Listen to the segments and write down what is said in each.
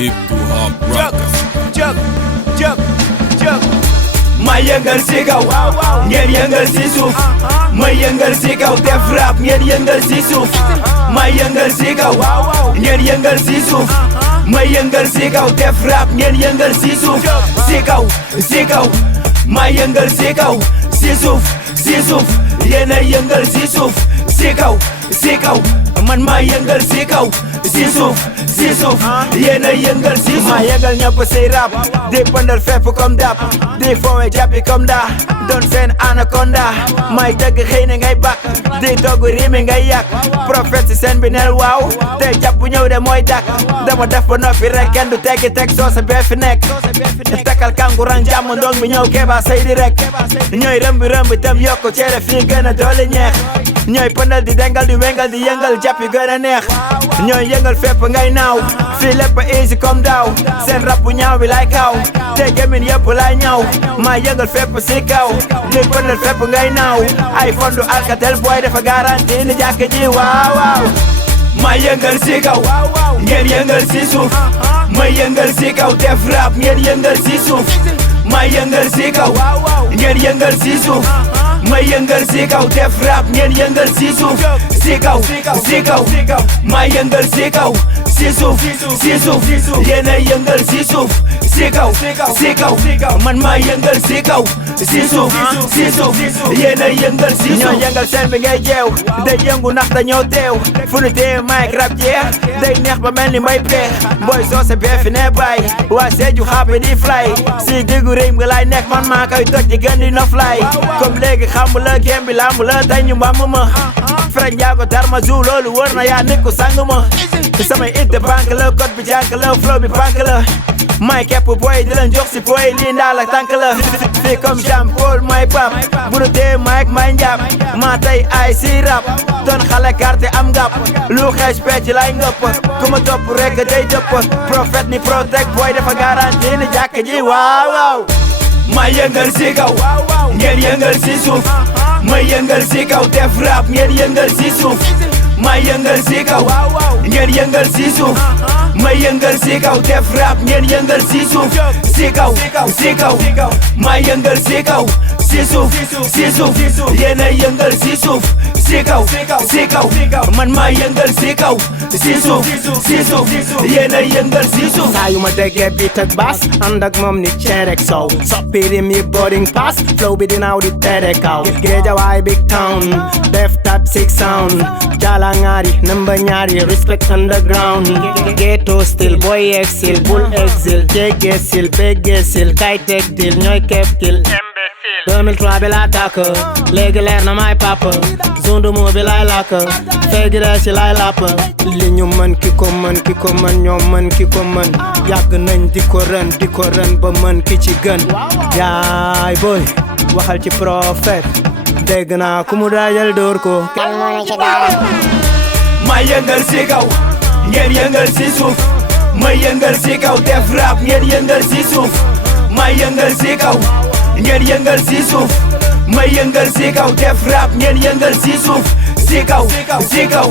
Hip to hop rockers. Jug, jug, jug. Ma yëngal si kaw ngeen yëngal si suuf. Ma yëngal si kaw def rap ngeen yëngal si suuf. Ma yëngal si kaw ngeen yëngal si suuf. Ma yëngal si kaw def rap ngeen yëngal si suuf. Si kaw, si kaw. Ma yëngal si kaw si suuf, si suuf. Yéen a yëngal si suuf. Si kaw, si kaw. Man ma yëngal si kaw si suuf, si suuf. Yéen a yëngal si suuf. Ma yëngal ñëpp si rap. Di pëndal fépp comme dap. Di foowe jàppi comme da. Doon seen anaconda. May dëgg xëy na ngay bak. Di togg rimi ngay yàq. Prophète si seen bi neel waaw. Te jàpp ñëw de mooy dak. Dama def ba noppi rek kenn du teggi teg soo sa bee fi nekk. Takkal kankurang jàmm ndong bi ñëw Keba Seydi rek. Ñooy rëmbi rëmbi tam yokku cere fii gën a doole ñeex. Ñooy pëndal di dengal di wengal di yëngal jàppi gën a neex. Ñooy yëngal fépp ngay naaw. Fii lépp easy comme daaw. Seen rap bu ñaaw bi lay kaaw. Te gémmiñ yëpp lay ñaaw. Ma yëngal fépp si kaw. Di pëndal fépp ngay naaw. Ay fondu alcatel boy dafa garanti ni jàkk ji waaw waaw. Ma yëngal si kaw ngeen yëngal si suuf. Ma yëngal si kaw def rap ngeen yëngal si suuf. Ma yëngal si kaw ngeen yëngal si suuf. Ma yëngal si kaw def rap ngeen yëngal si suuf. Si kaw, si kaw. Ma yëngal si kaw si suuf, si suuf. Yéen a yëngal si suuf. Si kaw, si kaw. Man ma yëngal si kaw si suuf, si suuf. Yéen a yëngal si suuf. Ñoo yëngal seen bi ngay jeew. Day yëngu ndax dañoo teew. Fu nu tee mic rap jeex. Day neex ba mel ni mbay peex. Boy soo sa bee fi ne bay. Waa Sédhiou xaapi di fly. Si diggu réew mi lay nekk man maa koy toj di gën di no fly. Comme léegi xamb la gem bi lamb la tey ñu mbamb ma. Fred Ndiago Darma Zou loolu wër na yaa nit ku sang ma. Samay it de banque la code bi jànk la flow bi pànk la. May kepp boy di leen jox si boy lii ndaal ak tànk la. Fii comme Jean Paul may pap bu nu tee Mike may njàpp. maa tey ay si rap doon xale carte am ngàpp. lu xees pecc lay ngëpp ku ma topp rek day dëpp. Prophète ni protect boy dafa garanti ni jàkk ji waaw waaw. Ma yëngal si kaw ngeen yëngal si suuf. Ma yëngal si kaw def rap ngeen yëngal si suuf. Ma yëngal si kaw ngeen yëngal si suuf. Ma yëngal si kaw def rap ngeen yëngal si suuf. Si kaw, si kaw. Ma yëngal si kaw si suuf, si suuf. Yéen a yëngal si suuf. Si kaw, si kaw. Man ma yëngal si kaw si suuf, si suuf. Yéen a yëngal si suuf. saa yu ma déggee beat ak bass ànd ak moom ni ceere ak sow. soppi rim yi boarding pass flow bi dinaaw di tere kaw. Géejawaay big town def tat six sound. Jala ngari number ñaari respect underground. Ghetto still boy exil bull exil. Jege sil bege sil kay tek dil ñooy kep til. 2003 bi laa tàkk léegi leer na may papa. Zundu moo bi lay làkk fegi ree si lay làpp. li ñu mën ki ko mën ki ko mën ñoo mën ki ko mën. yàgg nañ di ko ren ba mën ki ci gën. yaay boy waxal ci prophète. dégg naa ku mu daajal dóor ko. Ma yëngal si kaw ngeen yëngal si suuf. Ma yëngal si kaw def rap ngeen yëngal si suuf. Ma yëngal si kaw ngeen yëngal si suuf. Ma yëngal si kaw def rap ngeen yëngal si suuf. Si kaw, si kaw.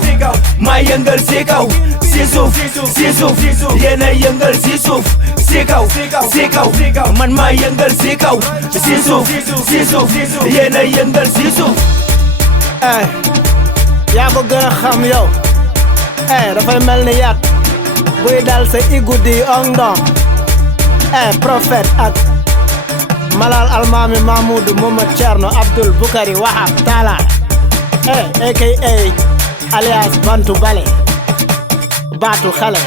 Ma yëngal si kaw si suuf, si suuf. Yéen a yëngal si suuf. Si kaw, si kaw. Man ma yëngal si kaw si suuf, si suuf. Yéen a yëngal si suuf. yaa ko gën a xam yow. dafay mel ni yat buy dal sa igudi ong dong. Prophète ak Malal Almami Mahmoudou Momo Thierno Abdul Bukari Wahab Talla. aka alias Bantu Bale Baatu Xale.